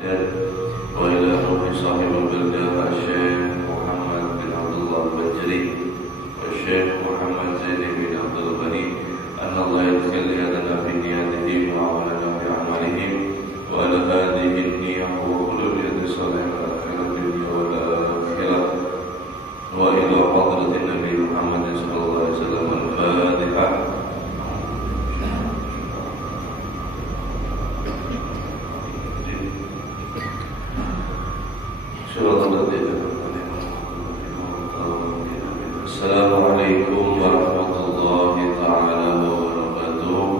وإلى روح صاحب البلدة الشيخ محمد بن عبد الله البجري والشيخ محمد زين بن عبد الغني أن الله يدخل يدنا في نياتهم وعوننا في أعمالهم وعلى هذه النية وقلوب يد صالح الآخرة الدنيا والآخرة وإلى حضرة النبي محمد صلى الله عليه وسلم. الفاتحة. Assalamualaikum warahmatullahi ta'ala wabarakatuh.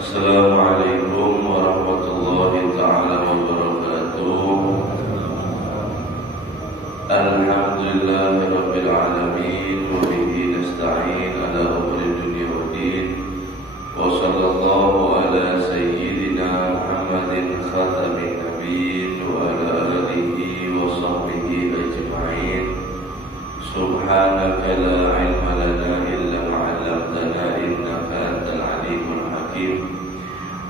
Assalamualaikum warahmatullahi ta'ala wabarakatuh. Alhamdulillahi rabbil alamin wa bihi nasta'in ala umuri dunya waddin wa sallallahu ala sayyidina Muhammadin khatamin nabiyyin wa ala alihi wa sahbihi ajma'in. Subhanaka la ilma lana illa ma 'allamtana innaka antal alimul hakim.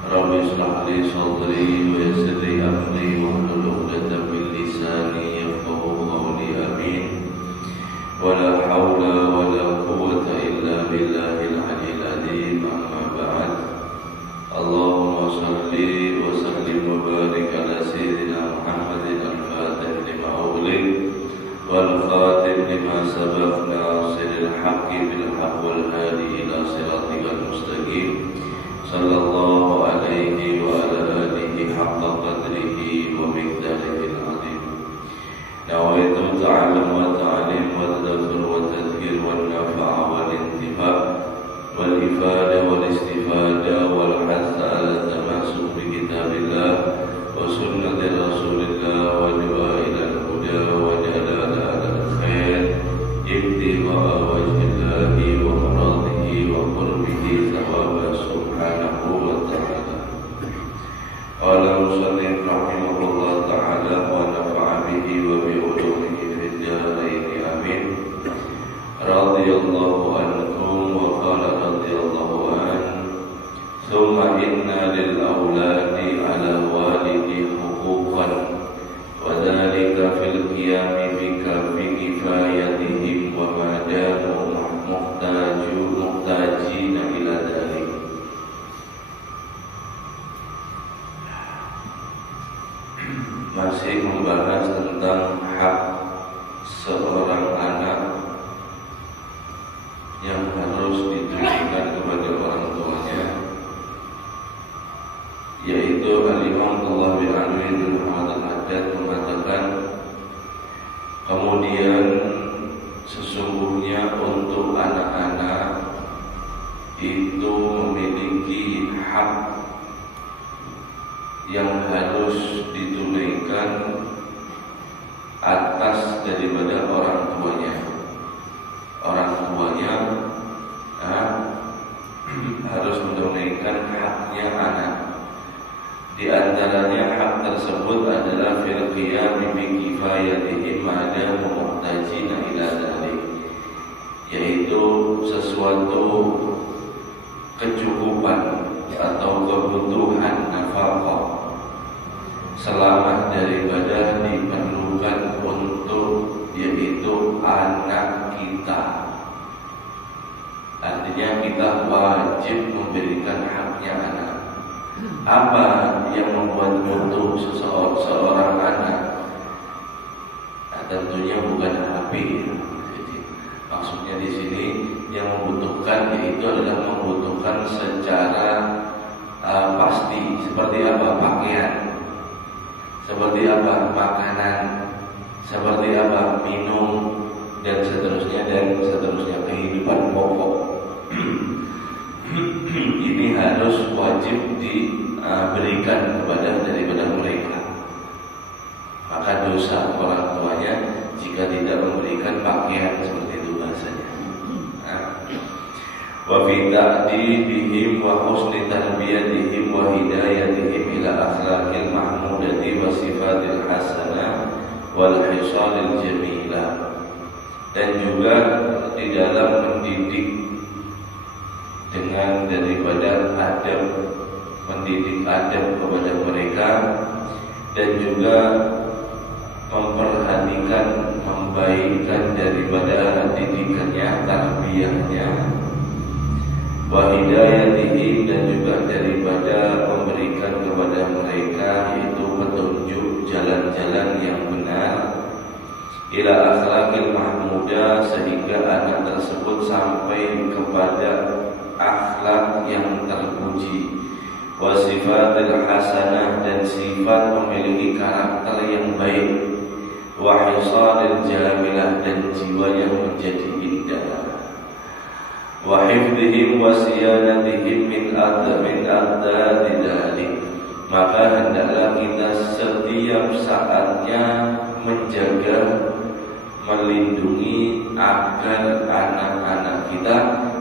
Rabbi shrah li sadri wa yassir li amri wahlul 'uqdatam min lisani yafqahu qawli. Amin. Wala haula wala quwwata illa billahil 'aliyyil 'azim. Amma ba'd. Allahumma shalli wa sallim wa barik ala sayyidina Muhammadin al-fatih lima ughliq والخاتم لما سبق ناصر الحق بالحق والهادي إلى صراطك المستقيم صلى الله عليه وعلى آله حق قدره ومقداره العظيم. نويت تعلم وتعليم والذكر والتذكير والنفع والانتفاع والإفادة والاستفادة والحث على التمسك بكتاب الله وسنة رسول الله والدعاء إلى الهدى والجلال على الخير ابتغاء وجه الله ومراضه وقربه ثوابه سبحانه وتعالى. قال المصنف رحمه الله تعالى ونفع به وبعلومه في الدارين آمين. رضي الله عنكم وقال رضي الله عنه ثم إن للأولاد على الوالد حقوقا وذلك في القيام بكفايتهم وما داموا محتاجين إلى ذلك. Masih membahas tentang hak seorang anak yang harus ditunaikan kepada orang tuanya, yaitu Al-Imam Abdullah bin Alwi bin Muhammad al-Haddad mengatakan, kemudian sesungguhnya untuk anak-anak itu memiliki hak yang harus ditunaikan atas daripada orang tuanya. Orang tuanya harus menunaikan haknya anak. Di antaranya hak tersebut adalah fil qiyam bi kifayatihim ma damu muhtajina ila dzalik, yaitu sesuatu kecukupan atau kebutuhan nafkah selama daripada diperlukan untuk yaitu anak kita. Artinya kita wajib memberikan haknya anak. Apa yang membuat butuh seorang anak? Nah, tentunya bukan HP. Jadi, maksudnya di sini yang membutuhkan yaitu adalah membutuhkan secara pasti. Seperti apa? Pakaian. Seperti apa? Makanan. Seperti apa? Minum dan seterusnya kehidupan pokok. Ini harus wajib diberikan daripada mereka. Maka dosa orang tuanya jika tidak memberikan pakaian, seperti itu bahasanya. Wa fi ta'dibihim wa husni tarbiyatihim wa hidayatihim ila akhlaqil mahmudati wa sifatil hasanah wal hisalil jamilah. Dan juga di dalam mendidik dengan daripada adab, mendidik adab kepada mereka mereka, dan juga memperhatikan, membaikkan daripada didikannya, tarbiyahnya, wa hidayatihim, dan juga daripada memberikan kepada mereka yaitu petunjuk jalan-jalan yang benar, ila akhlaqil mahmudah, sehingga anak tersebut sampai kepada akhlak yang terpuji, wa sifatil hasanah, dan sifat memiliki karakter yang baik, wa hisadil jamilah, dan jiwa yang menjadi indah, wa hifdihim wa siyanatihim min adzalik. Maka hendaklah kita setiap saatnya menjaga, melindungi agar anak-anak kita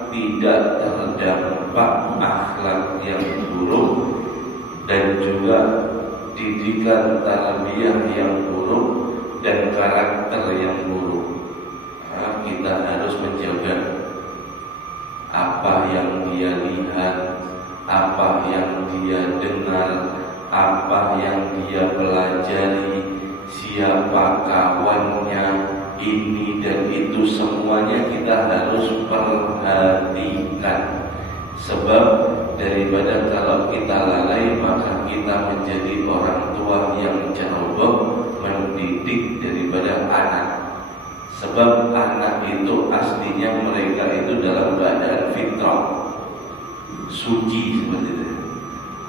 tidak terdampak akhlak yang buruk dan juga didikan tarbiyah yang buruk dan karakter yang buruk. Kita harus menjaga apa yang dia lihat, apa yang dia dengar, apa yang dia pelajari, siapa kawannya, ini dan itu semuanya kita harus perhatikan. Sebab daripada kalau kita lalai, maka kita menjadi orang tua yang ceroboh mendidik daripada anak. Sebab anak itu aslinya mereka itu dalam keadaan fitrah, suci seperti itu.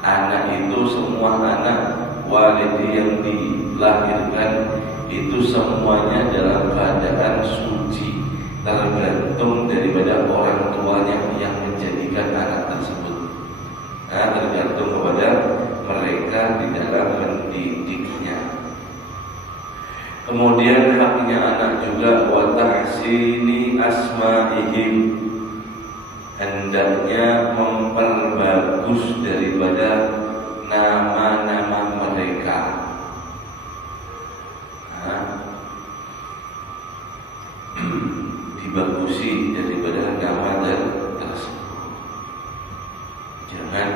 Anak itu semua anak walid yang dilahirkan itu semuanya dalam keadaan suci, tergantung daripada orang tuanya yang menjadikan anak tersebut. Tergantung kepada mereka di dalam mendidiknya. Kemudian haknya anak juga wa tahsini asma'ihim, hendaknya memperbagus daripada nama-nama mereka. Dibagusi daripada nama dan tersebut. Jangan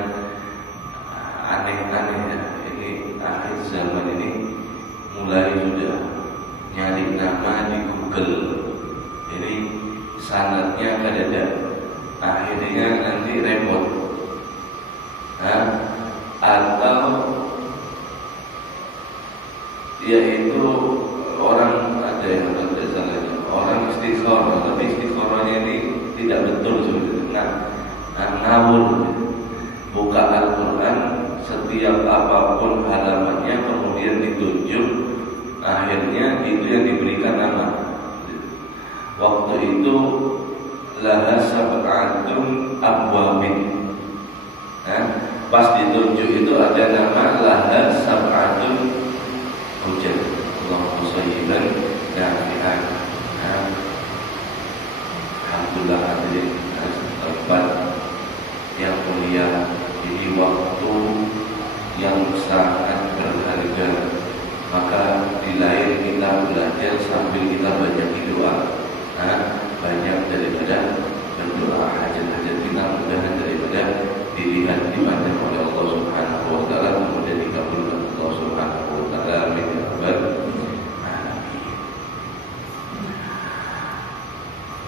aneh-aneh ya. Ini akhir zaman ini mulai sudah nyari nama di Google. Ini sanadnya kan ada, akhirnya nanti repot. Atau yaitu orang ada yang ada salahnya, orang istikharah, tapi istikharahnya ini tidak betul sebenarnya. Ngawur, buka Al-Quran, setiap apapun halamannya kemudian ditunjuk, akhirnya itu yang diberikan nama. Waktu itu laha sab'atun abwabin. Pas ditunjuk itu ada nama laha sab'atun hujan. Allahumma shayyiban nafi'an. Alhamdulillah hadirin tempat yang mulia. Jadi waktu yang sangat berharga. Maka di lain kita belajar sambil kita banyak doa. Banyak daripada berdoa, hajat-hajat kita mudahan daripada dilihat dipandang oleh Allah Subhanahu wa taala, kemudian dikabulkan Allah Subhanahu wa taala. Amin ya rabbal alamin.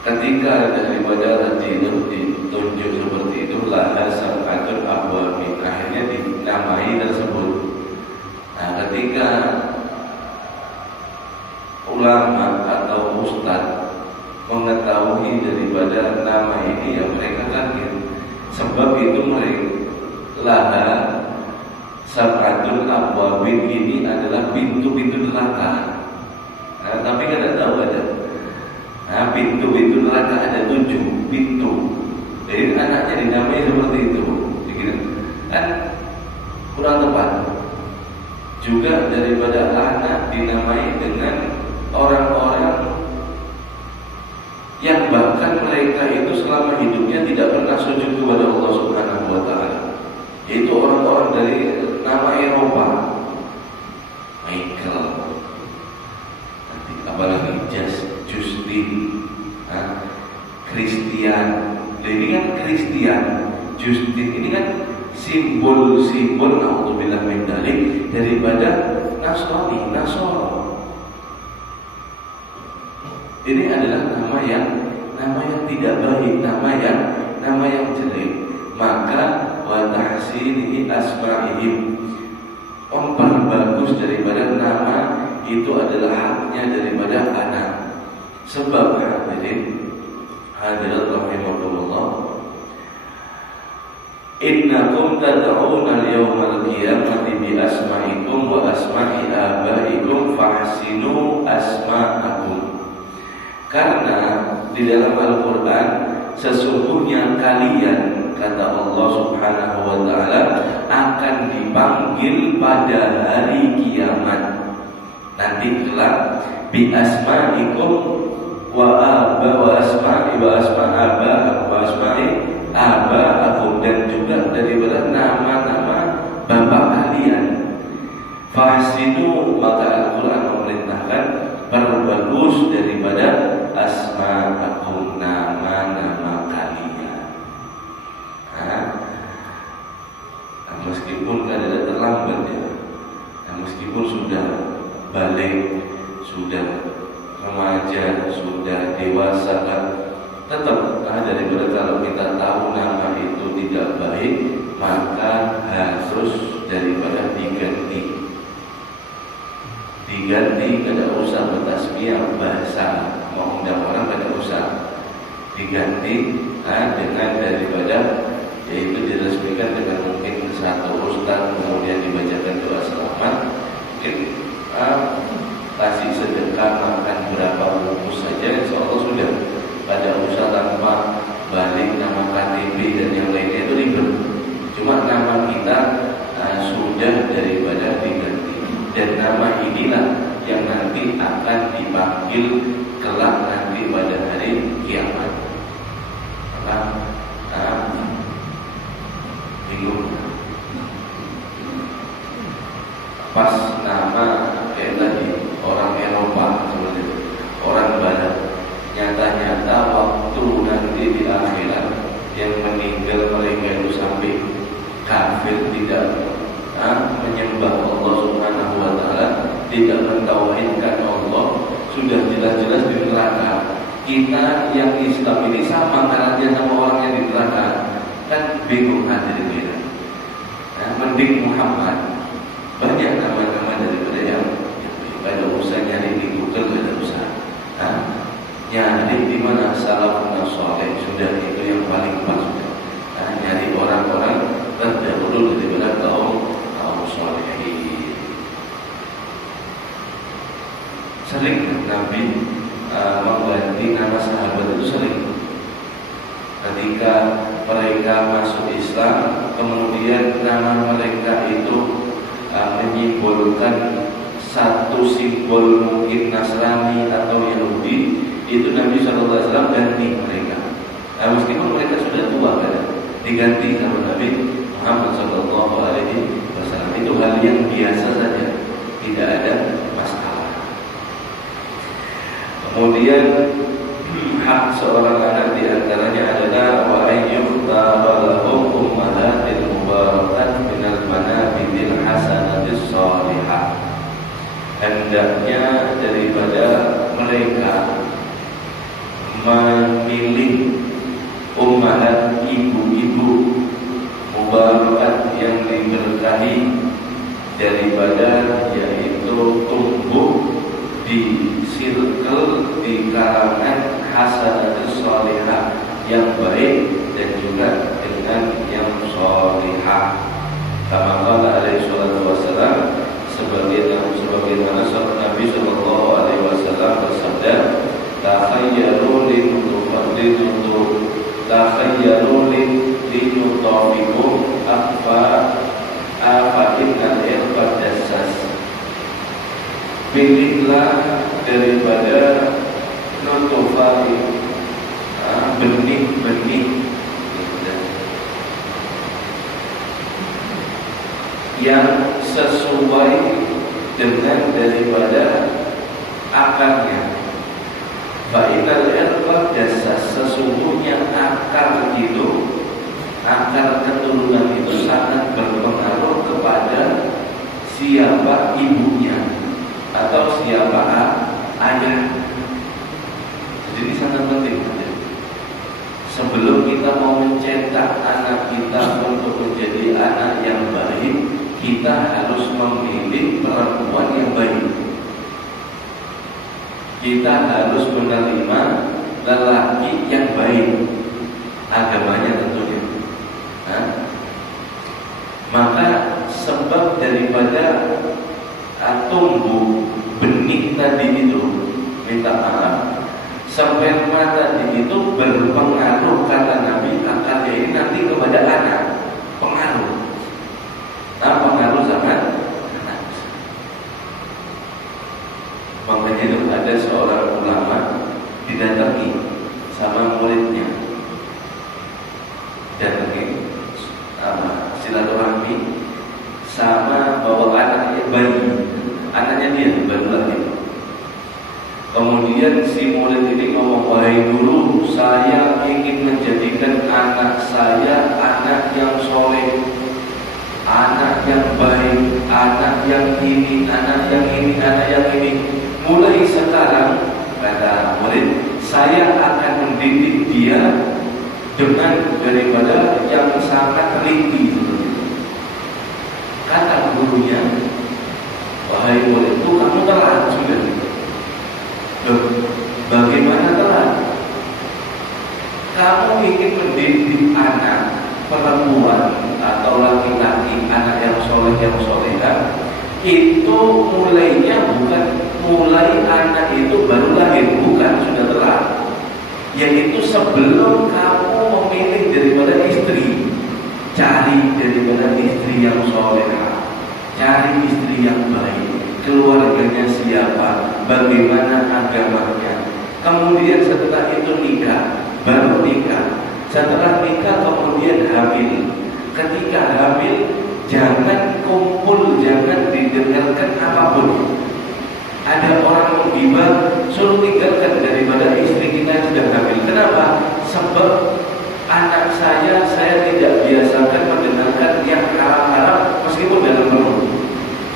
Ketika daripada ditunjuk seperti itu, laha sab'atun abwabin, akhirnya dinamai tersebut. Ketika ulama atau ustadz mengetahui daripada nama ini, ya mereka kaget. Sebab itu mereka laha sab'atun abwabin ini adalah pintu-pintu neraka. Tapi kan tidak tahu ada. Pintu-pintu neraka ada 7 pintu. Jadi anaknya dinamai seperti itu. Kan kurang tepat. Juga daripada anak dinamai dengan orang-orang yang bahkan mereka itu selama hidupnya tidak pernah sujud kepada Allah Subhanahu wa taala. Yaitu orang-orang dari nama Eropa. Michael. Nanti apalagi Justin, Christian. Ini kan Christian, Justin ini kan simbol-simbol naudzubillah min dzalik daripada Nasrani, Nasoro. Ini adalah nama yang tidak baik, nama yang jelek. Maka wa tahsini asma'ihim, memperbagus daripada nama itu adalah haknya daripada anak. Sebab hadirat rahimakumullah, innakum tad'una al-yawmal qiyamati bi asma'ikum wa asma'i abaikum fahsinu asma'akum. Karena di dalam Al-Quran, sesungguhnya kalian, kata Allah Subhanahu wa ta'ala, akan dipanggil pada hari kiamat nanti kelak bi asma'ikum wa asma'i abaakum, dan juga daripada nama-nama bapak kalian. Fahsinu, maka Al-Quran memerintahkan perbagus daripada asma'akum, nama-nama kalian. Meskipun keadaan terlambat ya, meskipun sudah balik, sudah remaja, sudah dewasa kan, tetap daripada kalau kita tahu nama itu tidak baik, maka harus daripada diganti, tidak usah bertasbih bahasa mau undang orang, tidak usah diganti dengan daripada, yaitu diresmikan dengan mungkin satu ustaz, kemudian dibacakan doa selamat, mungkin kasih sedekah makan berapa bungkus saja, insya Allah sudah. Pada usaha tanpa balik nama KTP dan yang lainnya itu ribet. Cuma nama kita sudah daripada diganti, dan nama inilah yang nanti akan dipanggil kelak nanti pada hari kiamat. Bingung. Pas nama kayak tadi orang Eropa seperti itu, orang Barat. Nyata-nyata waktu nanti di akhirat yang meninggal mereka itu sampai kafir, tidak menyembah Allah Subhanahu wa ta'ala, tidak mentauhidkan Allah, sudah jelas-jelas di neraka. Kita yang Islam ini sama karakternya sama orang yang di neraka, kan bingung hadirin kita. Mending Muhammad, banyak nama-nama daripada yang pada usah nyari di Google, ada usah nyari di mana salafun saleh, sudah itu yang paling pas. Nyari orang-orang terdahulu daripada kaum salihin. Sering Nabi mengganti nama sahabat itu sering. Ketika mereka masuk Islam, kemudian nama mereka itu menyimbolkan satu simbol mungkin Nasrani atau Yahudi, itu Nabi SAW ganti mereka. Meskipun mereka sudah tua kan, diganti sama Nabi Muhammad SAW. Itu hal yang biasa saja, tidak ada masalah. Kemudian hak seorang anak diantaranya adalah wa ayyuhtaba lahum ummahatil mubarakat minal manabidil hasanatis salihah. Hendaknya daripada mereka memilih ummahat, ibu-ibu mubarakat yang diberkahi, daripada yaitu tumbuh di circle, di kalangan hasanatus salihah yang baik, dan juga dengan yang salihah. Kama qala alaihi salatu wassalam, sebagaimana Nabi sallallahu alaihi wasallam bersabda, takhayyaru linutafikum apa innal irfad dasas. Pilihlah daripada nutufai, benih-benih yang sesuai dengan daripada akarnya. Fa'inal irfad dasas, sesungguhnya akar itu, akar keturunan itu sangat berpengaruh kepada siapa ibunya atau siapa ayah. Jadi ini sangat penting. Sebelum kita mau mencetak anak kita untuk menjadi anak yang baik, kita harus memilih perempuan yang baik. Kita harus menerima lelaki yang baik, agamanya tentunya. Maka sebab daripada tumbuh benih tadi itu, minta maaf, sperma tadi itu berpengaruh kata Nabi akarnya ini nanti kepada anak, pengaruh. Pengaruh sama anak. Makanya itu ada seorang ulama didatangi sama muridnya, datangi silaturahmi sama bawa anaknya bayi, anaknya dia baru lahir. Kemudian si murid ini ngomong, wahai guru, saya ingin menjadikan anak saya anak yang soleh, anak yang baik, anak yang ini, anak yang ini, anak yang ini. Mulai sekarang, kata murid, saya akan mendidik dia dengan daripada yang sangat tinggi. Kata gurunya, wahai muridku, kamu telat sudah. Bagaimana telat? Kamu ingin mendidik anak perempuan atau laki-laki, anak yang soleh yang soleha, itu mulainya bukan mulai anak itu baru lahir, bukan, sudah telat. Yaitu sebelum kamu memilih daripada istri, cari daripada istri yang soleha, cari istri yang baik, keluarganya siapa, bagaimana agamanya. Kemudian setelah itu nikah, baru nikah. Setelah nikah kemudian hamil. Ketika hamil jangan kumpul, jangan didengarkan apapun. Ada orang menggibah, suruh tinggalkan daripada istri kita yang sudah hamil. Kenapa? Sebab anak saya tidak biasakan mendengarkan yang haram-haram meskipun dalam perut.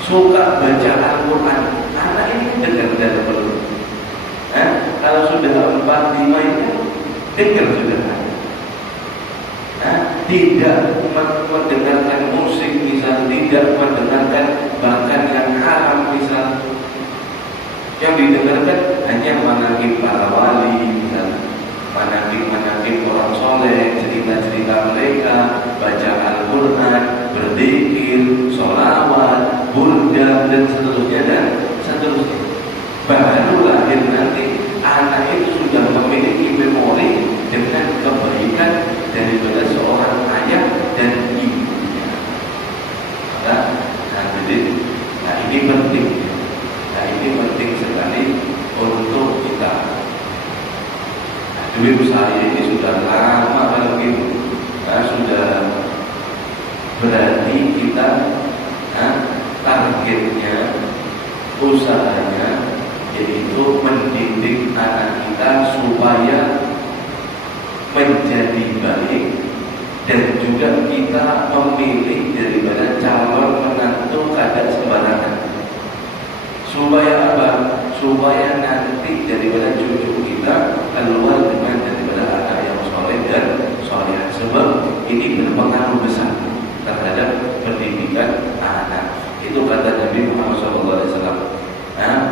Suka baca Al-Quran, anak ini dengar dalam perut. Kalau sudah 4-5 ini dengar sudah. Tidak mendengarkan musik misal, tidak mendengarkan bahkan yang haram misal. Yang didengarkan hanya manaqib para wali misal, manaqib orang soleh, cerita-cerita mereka, baca Al-Quran, berzikir, sholawat, burda dan seterusnya. Baru lahir nanti anak itu sudah memiliki memori dengan kebaikan daripada seorang ayah dan ibunya. Ini penting. Ini penting sekali untuk kita. Dulu saya ini sudah lama begitu. Sudah berarti kita targetnya, usahanya yaitu mendidik anak kita supaya menjadi baik, dan juga kita memilih daripada calon menantu kada sembarangan. Supaya apa? Supaya nanti daripada cucu kita keluar dengan daripada anak yang soleh dan soleh. Sebab ini berpengaruh besar terhadap pendidikan anak. Itu kata Nabi Muhammad SAW.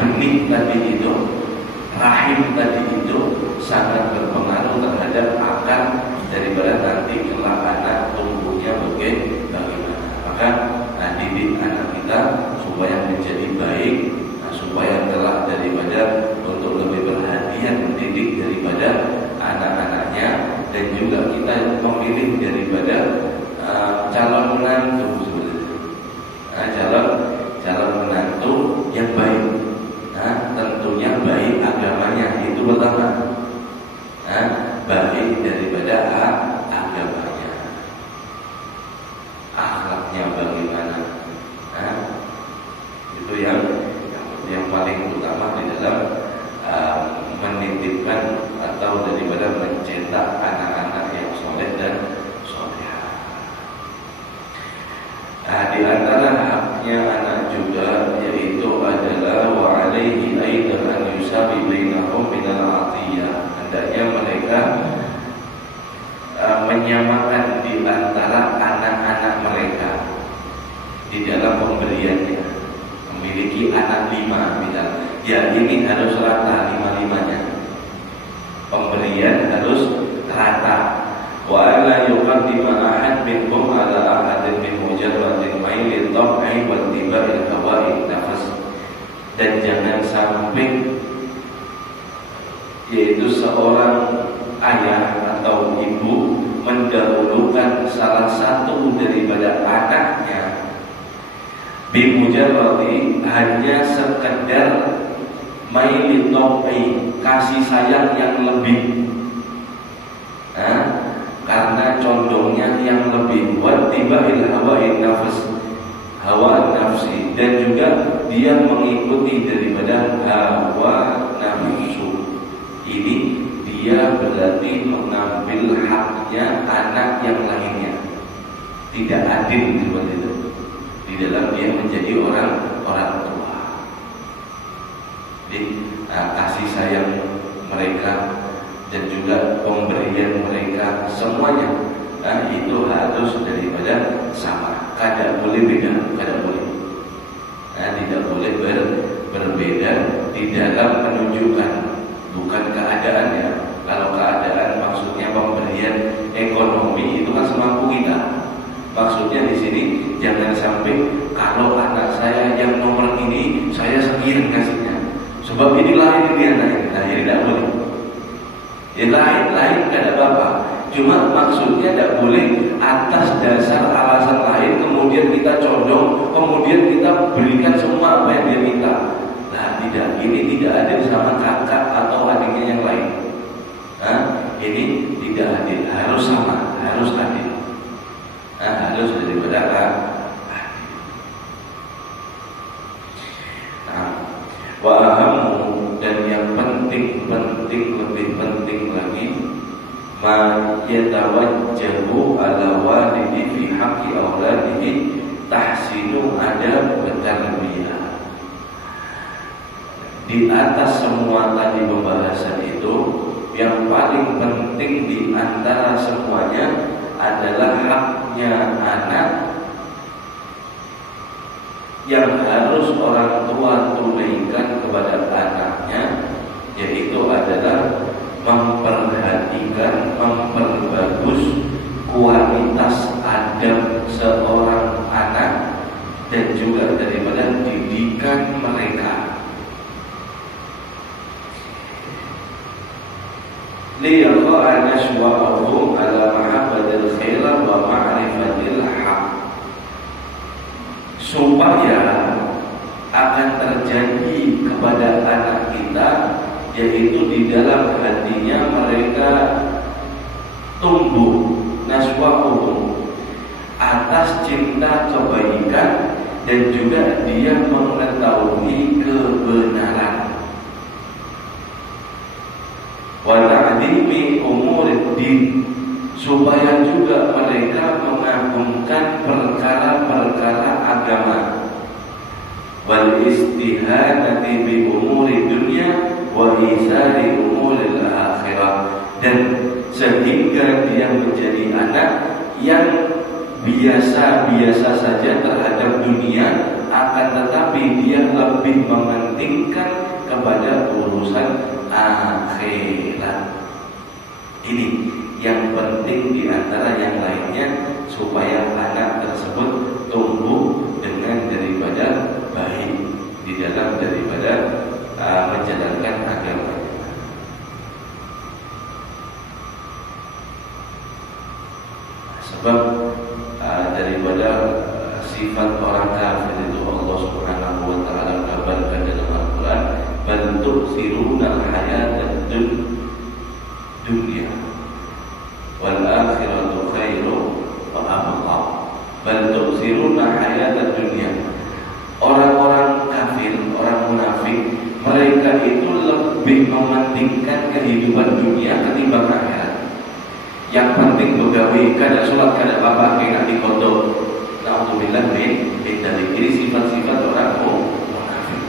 Benih tadi itu, rahim tadi itu sangat berpengaruh terhadap akar daripada nanti kelak anak tumbuhnya bagaimana. Maka didik anak kita supaya menjadi baik, supaya kelak daripada untuk lebih perhatian mendidik daripada anak-anaknya, dan juga kita memilih daripada calon menantu sebenarnya. Calon menantu yang baik. Tentunya baik agamanya, itu pertama. Baik daripada agamanya, akhlaknya bagaimana. Itu yang paling utama di dalam menitipkan atau daripada mencetak anak-anak yang soleh dan soleha. Di antara haknya anak juga 5 misal. Ya ini harus rata 5-5-nya. Pemberian harus rata. Wa la yuqaddima ahad minhum ala ahadin min mujarradil maili tab'i wa tibail hawa'i nafas. Dan jangan sampai yaitu seorang ayah atau ibu mendahulukan salah satu daripada anaknya bimujarradi hanya sekedar maili tab'i, kasih sayang yang lebih, karena condongnya yang lebih, wattibail hawa'i nafs, hawa nafsi, dan juga dia mengikuti daripada hawa nafsu. Ini dia berarti mengambil haknya anak yang lainnya. Tidak adil seperti itu di dalam dia menjadi orang tua. Jadi kasih sayang mereka dan juga pemberian mereka semuanya itu harus daripada sama. Kada boleh beda, kada boleh. Tidak boleh berbeda di dalam menunjukkan, bukan keadaan ya. Kalau keadaan maksudnya pemberian ekonomi itu kan semampu kita. Maksudnya di sini jangan sampai kalau anak saya yang nomor ini saya sekian kasihnya. Sebab ini lain dia naik, ini tidak boleh. Ya lain tidak apa-apa. Cuma maksudnya tidak boleh atas dasar alasan lain kemudian kita condong, kemudian kita berikan semua apa yang dia minta. Nah tidak, ini tidak adil sama kakak atau adiknya yang lain. Ini tidak adil, harus sama, harus adil. Harus daripada adil. Wa ahamu, dan yang penting lebih penting lagi, ma yatawajjahu ala walidi fi haqqi auladihi tahsinu adab wa tarbiyah. Di atas semua tadi pembahasan itu, yang paling penting di antara semuanya adalah haknya anak yang harus orang tua tunaikan kepada anaknya, yaitu adalah memperhatikan, memperbagus kualitas adab seorang anak dan juga daripada didikan mereka. Liyaqa'a nashwa'ahum ala mahabbatil khair wa ma'rifatil haq, supaya akan terjadi kepada anak kita, yaitu di dalam hatinya mereka tumbuh nashwa'ahum atas cinta kebaikan dan juga dia mengetahui kebenaran. Wa ta'dimi umuriddin, supaya juga mereka mengagungkan perkara-perkara agama. Wal istihanati bi umuri dunya wa isari umuril akhirah, dan sehingga dia menjadi anak yang biasa-biasa saja terhadap dunia, akan tetapi dia lebih mementingkan kepada urusan akhirat. Ini yang penting di antara yang lainnya, supaya anak tersebut tumbuh dengan daripada baik di dalam daripada menjalankan agama. Sebab daripada sifat orang kafir itu Allah Subhanahu wa taala kabarkan dalam Al-Qur'an, bentuk sirunal hayatad dunya wal akhiratu khairu wa abqa. Bentuk sirunal hayatad dunya, orang-orang kafir, orang munafik, mereka itu lebih mementingkan kehidupan dunia ketimbang akhirat. Yang penting begawi, kada sholat, kada apa-apa, kena dikodok. Alhamdulillah dari ini sifat-sifat orang munafik,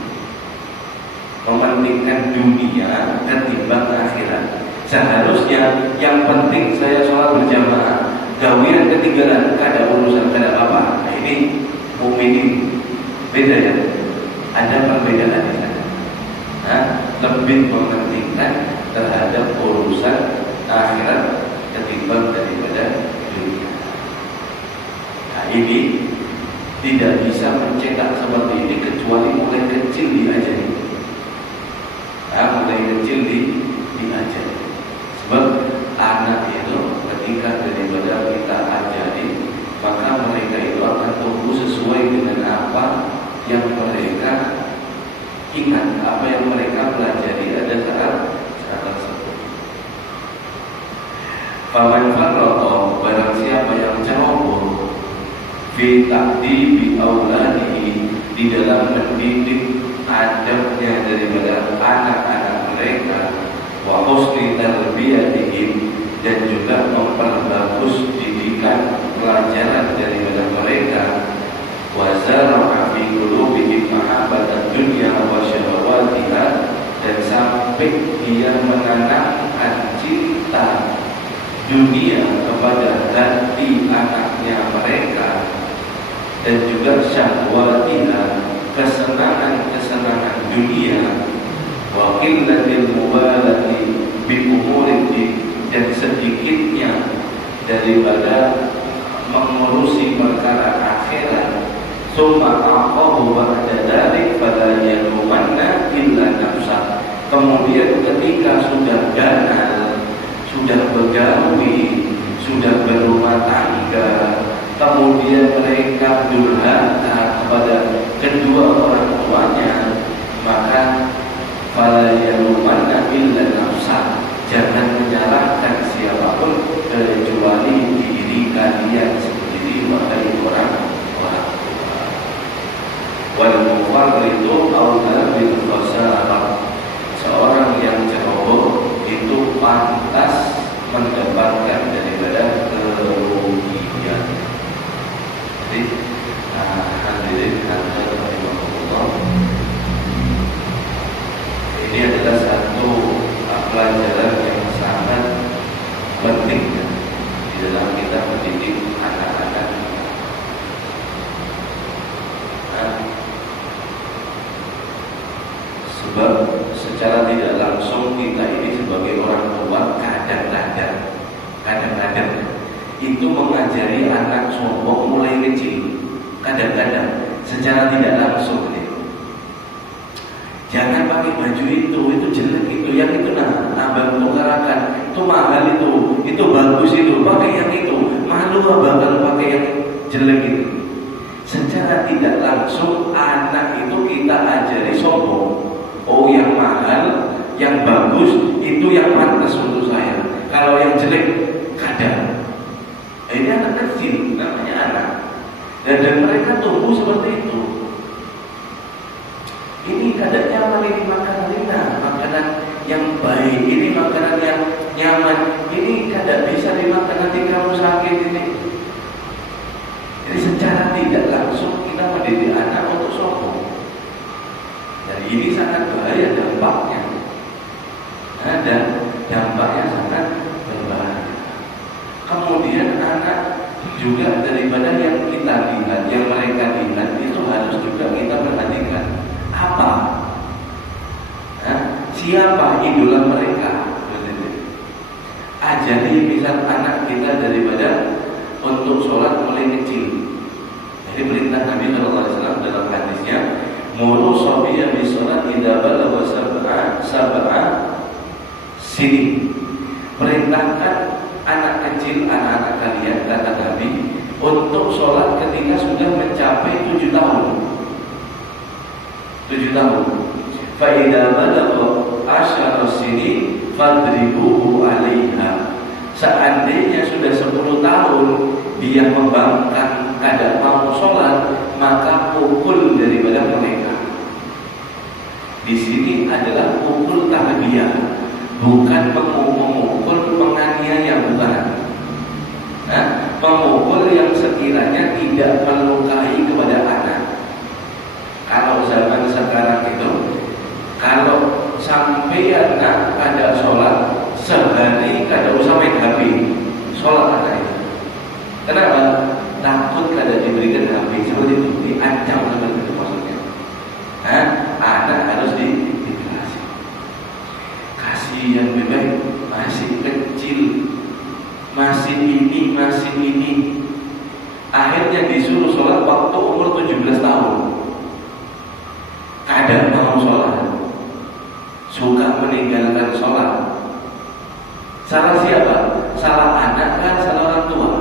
mementingkan dunia ketimbang akhirat. Seharusnya yang penting saya sholat berjamaah, gawian ketinggalan, kada urusan, kada apa-apa. Nah, ini mukminin beda ya. Ada perbedaan di sana. Lebih mementingkan terhadap urusan akhirat ketimbang daripada dunia. Nah, ini tidak bisa mencetak seperti ini kecuali mulai kecil diajari. Mulai kecil diajari. Sebab anak itu ketika daripada kita ajari, maka mereka itu akan tumbuh sesuai dengan apa yang mereka ingat, apa yang mereka pelajari ada saat tersebut. Faman farrata, barang siapa yang ceroboh fi ta'dibi auladihi, di dalam mendidik adabnya daripada anak-anak mereka, wa husni tarbiyatihim, dan juga memperbagus didikan pelajaran daripada mereka, wa zara'a fi qulubihim mahabbatad dunya wa syahawatiha, dan sampai dia menanamkan cinta dunia kepada hati anaknya mereka, dan juga syahwatiha, kesenangan-kesenangan dunia, wa qillatil mubalati bi umurid, dan sedikitnya daripada mengurusi perkara akhirat. Summa aqahu ba'da dzalik fala yalumanna illa nafsah. Kemudian ketika sudah gagal, sudah bergawi, sudah berumah tangga, kemudian mereka durhaka kepada kedua orang tuanya, maka fala yalumanna illa nafsah. Jangan menyalahkan siapapun kecuali diri kalian sendiri, wahai orang tua. Wal mufarritu aula bil khasarah. Seorang yang ceroboh itu pantas mendapatkan daripada kerugian. Jadi hadirin rahimahullah, ini adalah satu pelajaran yang sangat penting di dalam kita mendidik anak-anak. Sebab secara tidak langsung kita ini sebagai orang tua kadang-kadang itu mengajari anak sombong mulai kecil. Kadang-kadang secara tidak langsung nih. Jangan pakai baju itu jelek yang itu abang tukarakan, itu mahal itu bagus itu, pakai yang itu, malu abang kalau pakai yang jelek itu. Secara tidak langsung anak itu kita ajari sombong. Oh, yang mahal, yang bagus itu yang pantas untuk saya. Kalau yang jelek kadang. Ini anak kecil, namanya anak. Dan mereka tumbuh seperti itu. Ini kadang nyaman, ini makanan ringan, makanan yang baik, ini makanan yang nyaman, ini kadang bisa dimakan nanti kamu sakit ini. Jadi secara tidak langsung kita mendidik anak untuk sombong. Dan ini sangat bahaya dampaknya. Dan dampaknya sangat berbahaya. Kemudian anak juga daripada yang kita lihat, yang mereka lihat itu harus juga kita perhatikan. Apa? Siapa idola mereka? Ajari misal anak kita daripada untuk sholat mulai kecil. Jadi perintah Nabi SAW dalam hadisnya, muru sobiya bisolat idza balagha sab'a sinin. Perintahkan anak kecil, anak-anak kalian, kata Nabi, untuk sholat ketika sudah mencapai 7 tahun. 7 tahun. Fa idza balagha asyara sinin fadribuhu 'alaiha. Seandainya sudah 10 tahun dia membangkang kada mau sholat, maka pukul daripada mereka. Di sini adalah pukul tarbiyah, bukan memukul menganiaya, bukan. Memukul yang sekiranya tidak melukai kepada anak. Kalau zaman sekarang itu, kalau sampai anak kada sholat sehari, kada usah main HP, sholat anak itu. Kenapa? Takut kada diberikan HP, seperti itu, diancam seperti itu maksudnya. kadang mau sholat, suka meninggalkan sholat. Salah siapa? Salah anak kan salah orang tua?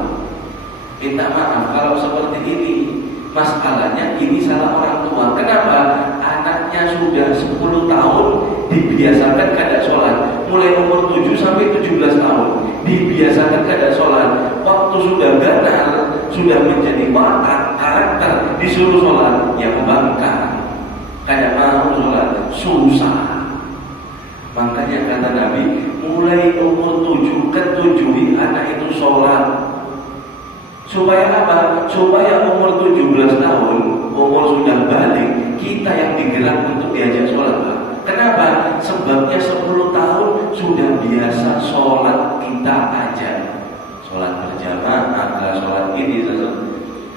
Minta maaf kalau seperti ini. Masalahnya ini salah orang tua. Kenapa? Anaknya sudah 10 tahun dibiasakan kada sholat. Mulai umur 7 sampai 17 tahun dibiasakan kada sholat. Waktu sudah gagal, sudah menjadi watak, karakter, disuruh sholat, ya membangkang. Kada mau sholat, susah. Makanya kata Nabi, mulai umur 7 ketujui anak itu sholat. Supaya apa? Supaya umur 17 tahun, umur sudah balik, kita yang digerak untuk diajak sholat. Kenapa? Sebabnya 10 tahun sudah biasa sholat kita ajak. Sholat berjamaah, sholat ini,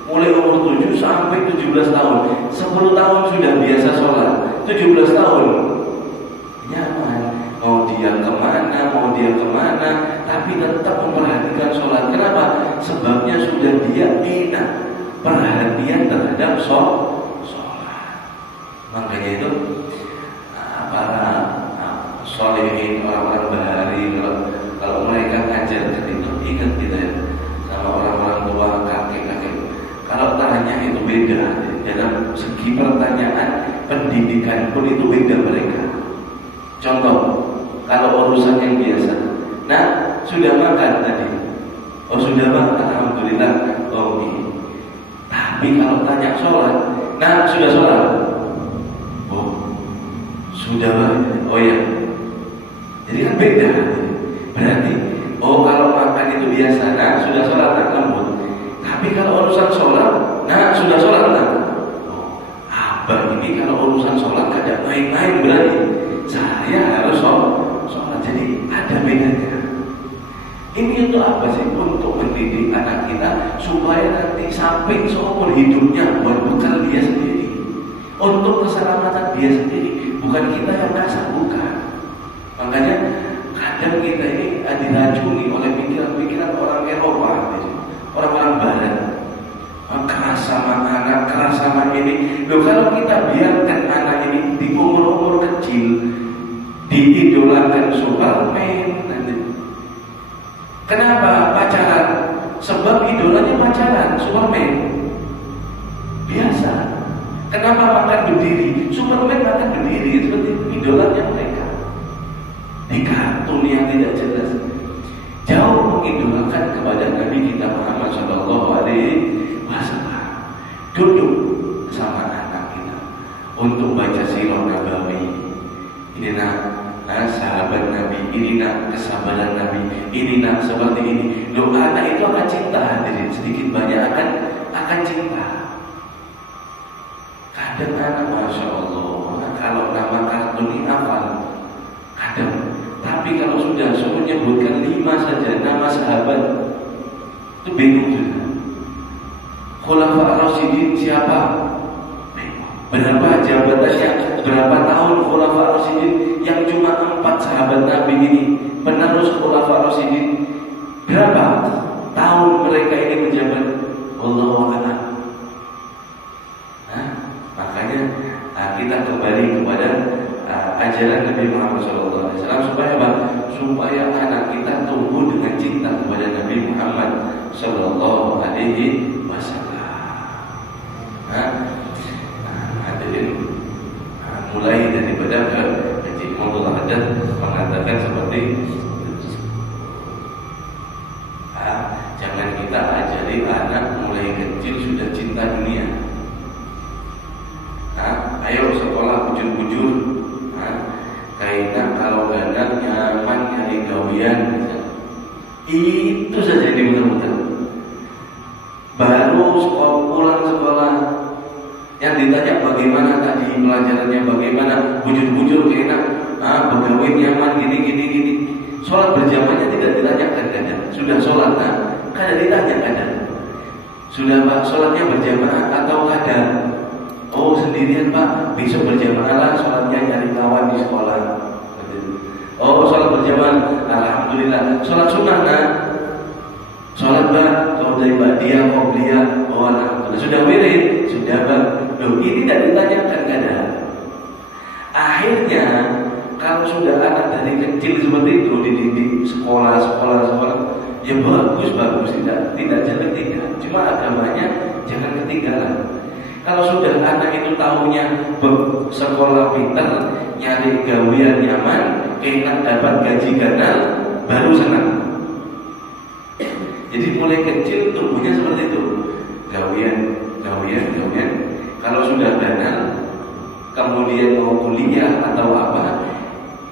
mulai umur 7 sampai 17 tahun. 10 tahun sudah biasa sholat, 17 tahun nyaman. Mau dia kemana, tapi tetap memperhatikan sholat. Kenapa? Sebabnya sudah dia enak perhatian terhadap sholat. Makanya itu para sholehin, orang-orang bahari, kalau mereka ngajar itu ingat gitu ya, sama orang-orang tua, kakek-kakek. Kalau tanya itu beda. Dalam segi pertanyaan, pendidikan pun itu beda mereka. Contoh, kalau urusan yang biasa, nah sudah makan tadi, oh sudah makan, alhamdulillah, oh ini. Tapi kalau tanya sholat, nah sudah sholat, oh sudah makan, oh ya. Jadi kan beda. Berarti, oh kalau makan itu biasa, nah sudah sholat, tak lembut. Tapi kalau urusan sholat, nah sudah sholat, nah. Oh, abang ini kalau urusan sholat kada main-main berarti. Saya harus sholat, jadi ada bedanya. Ini untuk apa sih? Untuk mendidik anak kita supaya nanti sampai seumur hidupnya buat bekal dia sendiri, untuk keselamatan dia sendiri, bukan kita yang kasar, bukan. Makanya kadang kita ini diracuni oleh pikiran-pikiran orang Eropa, orang-orang Barat. Keras sama anak, keras sama ini. Loh, kalau kita biarkan anak ini di umur-umur kecil diidolakan Superman nanti. Kenapa pacaran? Sebab idolanya pacaran, Superman. Biasa. Kenapa makan berdiri? Superman makan berdiri, seperti idolanya mereka. Di kartun yang tidak jelas. Jauh mengidolakan kepada Nabi kita Muhammad SAW. Duduk sama anak kita untuk baca sirah Nabawi. Ini sahabat Nabi, ini kesabaran Nabi, ini seperti ini. Loh, anak itu akan cinta, hadirin, sedikit banyak akan cinta. Kadang anak, masya Allah, kalau nama kartun ini hafal, kadang. Tapi kalau sudah menyebutkan 5 saja nama sahabat, itu bingung sudah. Khulafa Rasyidin siapa? Berapa jabatannya? Berapa tahun Khulafa Rasyidin? Yang cuma 4 sahabat Nabi ini penerus Khulafa Rasyidin. Berapa tahun mereka ini menjabat? Wallahu a'lam. Makanya kita kembali kepada ajaran Nabi Muhammad SAW supaya apa? Supaya anak kita tumbuh dengan cinta kepada Nabi Muhammad SAW. Hadirin, mulai daripada Haji Maulul Haddad mengatakan seperti jangan kita ajari anak mulai kecil sudah cinta dunia. Ayo sekolah bujur-bujur, kaitan kalau gagal nyaman nyari gawian, itu saja dimuter-muter. Baru pulang sekolah, yang ditanya bagaimana tadi pelajarannya, bagaimana bujur-bujur enak, pegawai nyaman gini. Sholat berjamaahnya tidak ditanyakan kadang. Sudah sholat, kadang ditanya kadang. Sudah Pak, sholatnya berjamaah atau kadang? Oh sendirian Pak, besok berjamaah lah, sholatnya nyari kawan di sekolah. Oh sholat berjamaah, alhamdulillah. Sholat sunnah sholat Pak, kalau dari Ba'diyah, Qobliyah, oh alhamdulillah. Sudah wirid, sudah Pak. Loh, ini tidak ditanyakan kadang. Kalau sudah anak itu tahunya sekolah pintar, nyari gawean nyaman, enak, dapat gaji ganal, baru senang. Jadi mulai kecil tumbuhnya seperti itu, gawean. Kalau sudah ganal, kemudian mau kuliah atau apa,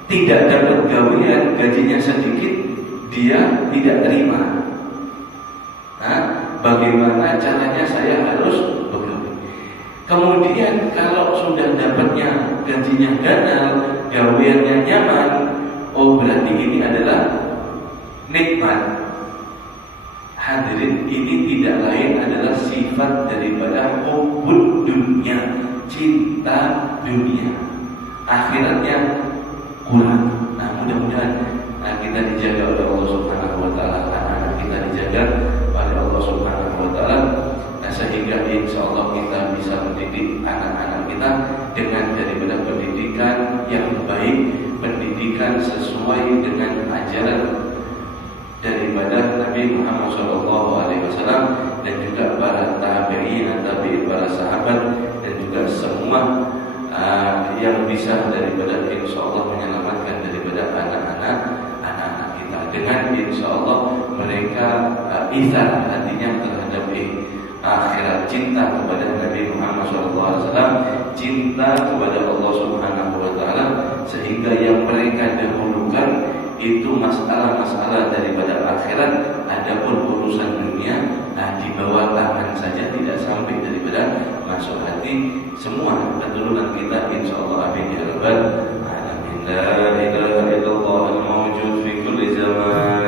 tidak dapat gawean, gajinya sedikit, dia tidak terima. Nah, bagaimana caranya saya harus bekerja? Kemudian kalau sudah dapatnya gajinya ganal, gaweannya nyaman, oh berarti ini adalah nikmat. Hadirin, ini tidak lain adalah sifat daripada hubbud dunia, cinta dunia. Akhiratnya kurang. Nah, mudah-mudahan kita dijaga oleh Allah Subhanahu wa taala, anak-anak kita dijaga oleh Allah Subhanahu wa taala, sehingga insyaallah kita bisa mendidik anak-anak kita dengan daripada pendidikan yang baik, pendidikan sesuai dengan ajaran daripada Nabi Muhammad SAW dan juga para tabi'in, para sahabat, dan juga semua yang bisa daripada insyaallah menyelamatkan daripada anak-anak kita, dengan insyaallah mereka izah hatinya terhadap akhirat, cinta kepada Nabi Muhammad SAW, cinta kepada Allah Subhanahu wa taala, sehingga yang mereka dahulukan itu masalah-masalah daripada akhirat. Adapun urusan dunia di bawah tangan saja, tidak sampai daripada